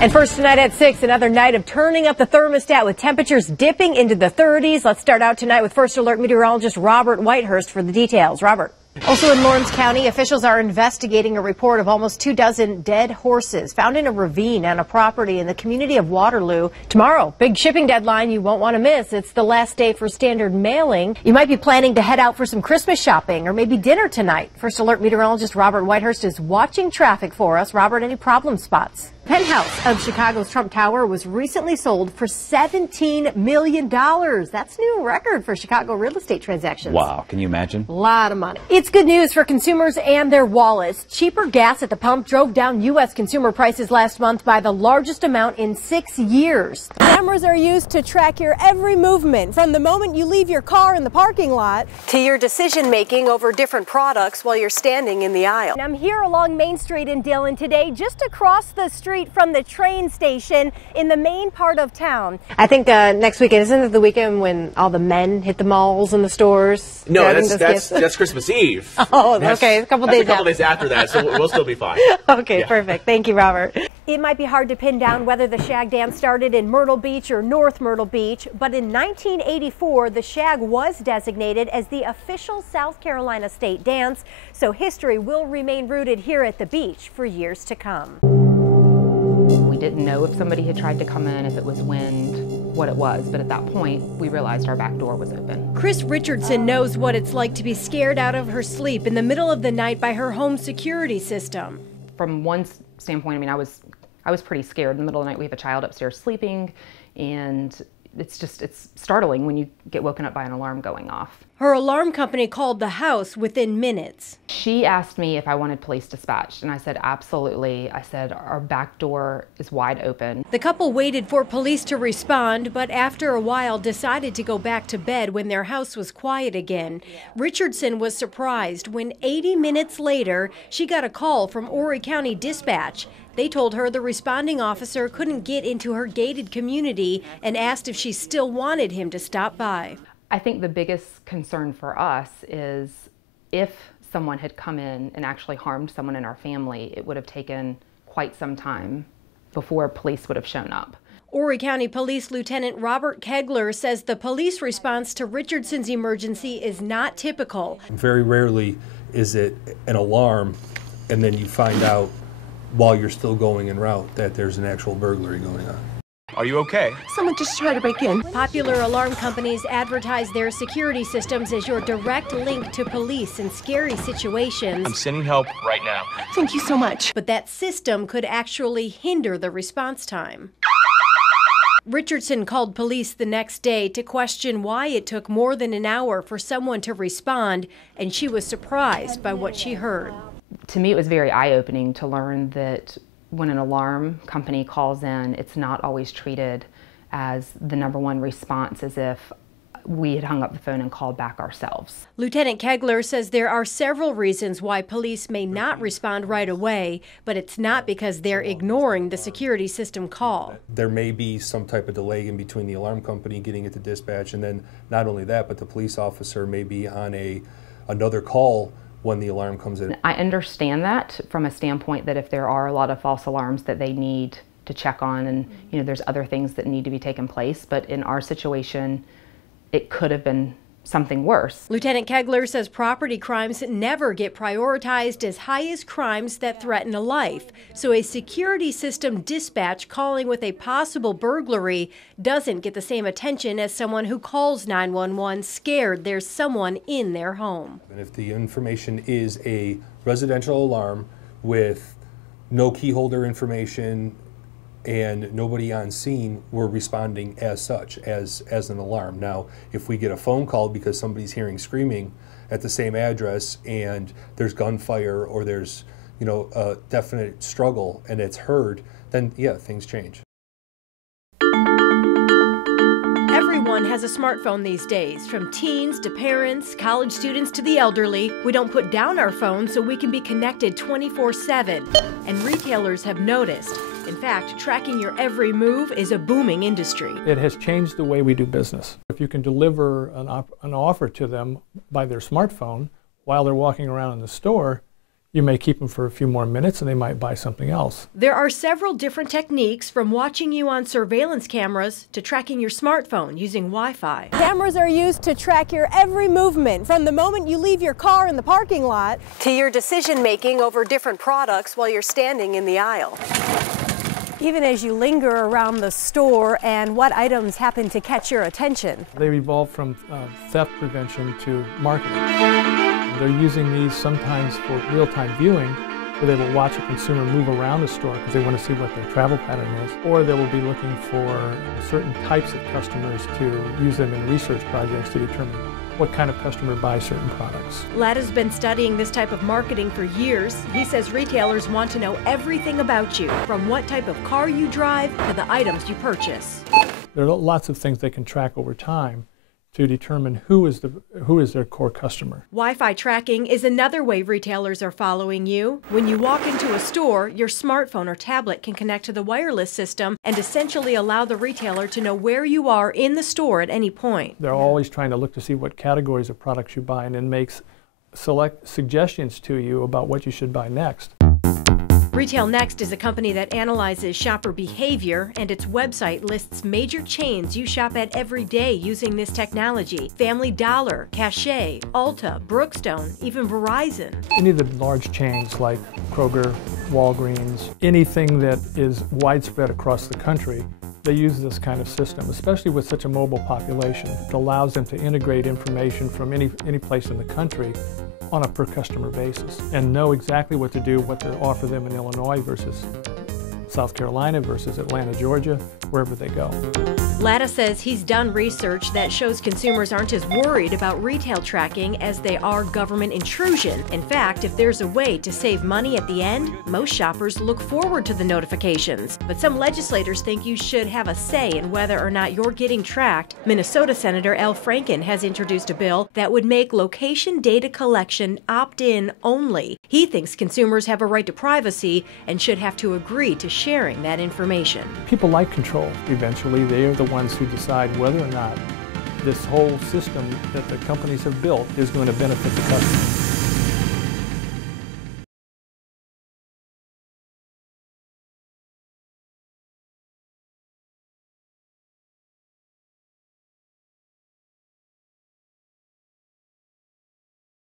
And first tonight at 6, another night of turning up the thermostat with temperatures dipping into the 30s. Let's start out tonight with First Alert meteorologist Robert Whitehurst for the details. Robert. Also in Lawrence County, officials are investigating a report of almost 24 dead horses found in a ravine on a property in the community of Waterloo. Tomorrow, big shipping deadline you won't want to miss. It's the last day for standard mailing. You might be planning to head out for some Christmas shopping or maybe dinner tonight. First Alert meteorologist Robert Whitehurst is watching traffic for us. Robert, any problem spots? Penthouse of Chicago's Trump Tower was recently sold for $17 million. That's a new record for Chicago real estate transactions. Wow, can you imagine? A lot of money. It's good news for consumers and their wallets. Cheaper gas at the pump drove down U.S. consumer prices last month by the largest amount in 6 years. Cameras are used to track your every movement, from the moment you leave your car in the parking lot to your decision making over different products while you're standing in the aisle. And I'm here along Main Street in Dillon today, just across the street from the train station in the main part of town. I think next weekend, isn't it the weekend when all the men hit the malls and the stores? No, that's Christmas Eve. Oh, okay, a couple days after that, so we'll still be fine. Okay, yeah. Perfect. Thank you, Robert. It might be hard to pin down whether the Shag Dance started in Myrtle Beach or North Myrtle Beach, but in 1984, the Shag was designated as the official South Carolina state dance, so history will remain rooted here at the beach for years to come. We didn't know if somebody had tried to come in, if it was wind, what it was, but at that point, we realized our back door was open. Chris Richardson knows what it's like to be scared out of her sleep in the middle of the night by her home security system. From one standpoint, I mean, I was pretty scared. In the middle of the night, we have a child upstairs sleeping, and it's startling when you get woken up by an alarm going off. Her alarm company called the house within minutes. She asked me if I wanted police dispatched, and I said, absolutely. I said, our back door is wide open. The couple waited for police to respond, but after a while decided to go back to bed when their house was quiet again. Richardson was surprised when 80 minutes later, she got a call from Horry County Dispatch. They told her the responding officer couldn't get into her gated community and asked if she still wanted him to stop by. I think the biggest concern for us is if someone had come in and actually harmed someone in our family, it would have taken quite some time before police would have shown up. Horry County Police Lieutenant Robert Kegler says the police response to Richardson's emergency is not typical. Very rarely is it an alarm and then you find out while you're still going en route that there's an actual burglary going on. Are you okay? Someone just tried to break in. Popular alarm companies advertise their security systems as your direct link to police in scary situations. I'm sending help right now. Thank you so much. But that system could actually hinder the response time. Richardson called police the next day to question why it took more than an hour for someone to respond, and she was surprised by what she heard. To me, it was very eye-opening to learn that when an alarm company calls in, it's not always treated as the #1 response, as if we had hung up the phone and called back ourselves. Lieutenant Kegler says there are several reasons why police may not respond right away, but it's not because they're ignoring the security system call. There may be some type of delay in between the alarm company getting it to dispatch, and then not only that, but the police officer may be on another call when the alarm comes in. I understand that from a standpoint that if there are a lot of false alarms that they need to check on, and there's other things that need to be taken place, but in our situation, it could have been something worse. Lieutenant Kegler says property crimes never get prioritized as high as crimes that threaten a life. So a security system dispatch calling with a possible burglary doesn't get the same attention as someone who calls 911 scared there's someone in their home. And if the information is a residential alarm with no key holder information and nobody on scene, we're responding as such, as an alarm. Now, if we get a phone call because somebody's hearing screaming at the same address and there's gunfire or there's a definite struggle and it's heard, then yeah, things change. Everyone has a smartphone these days, from teens to parents, college students to the elderly. We don't put down our phones so we can be connected 24/7. And retailers have noticed. In fact, tracking your every move is a booming industry. It has changed the way we do business. If you can deliver an offer to them by their smartphone while they're walking around in the store, you may keep them for a few more minutes and they might buy something else. There are several different techniques, from watching you on surveillance cameras to tracking your smartphone using Wi-Fi. Cameras are used to track your every movement, from the moment you leave your car in the parking lot to your decision making over different products while you're standing in the aisle. Even as you linger around the store and what items happen to catch your attention. They've evolved from theft prevention to marketing. They're using these sometimes for real-time viewing, where they will watch a consumer move around the store because they want to see what their travel pattern is, or they will be looking for certain types of customers to use them in research projects to determine what kind of customer buys certain products. Ladd has been studying this type of marketing for years. He says retailers want to know everything about you, from what type of car you drive to the items you purchase. There are lots of things they can track over time to determine who is their core customer. Wi-Fi tracking is another way retailers are following you. When you walk into a store, your smartphone or tablet can connect to the wireless system and essentially allow the retailer to know where you are in the store at any point. They're always trying to look to see what categories of products you buy and then makes select suggestions to you about what you should buy next. Retail Next is a company that analyzes shopper behavior, and its website lists major chains you shop at every day using this technology. Family Dollar, Cachet, Ulta, Brookstone, even Verizon. Any of the large chains like Kroger, Walgreens, anything that is widespread across the country, they use this kind of system, especially with such a mobile population. It allows them to integrate information from any place in the country on a per customer basis and know exactly what to do, what to offer them in Illinois versus South Carolina versus Atlanta, Georgia, wherever they go. Ladd says he's done research that shows consumers aren't as worried about retail tracking as they are government intrusion. In fact, if there's a way to save money at the end, most shoppers look forward to the notifications. But some legislators think you should have a say in whether or not you're getting tracked. Minnesota Senator Al Franken has introduced a bill that would make location data collection opt-in only. He thinks consumers have a right to privacy and should have to agree to sharing that information. People like control. Eventually, they are the ones who decide whether or not this whole system that the companies have built is going to benefit the customer.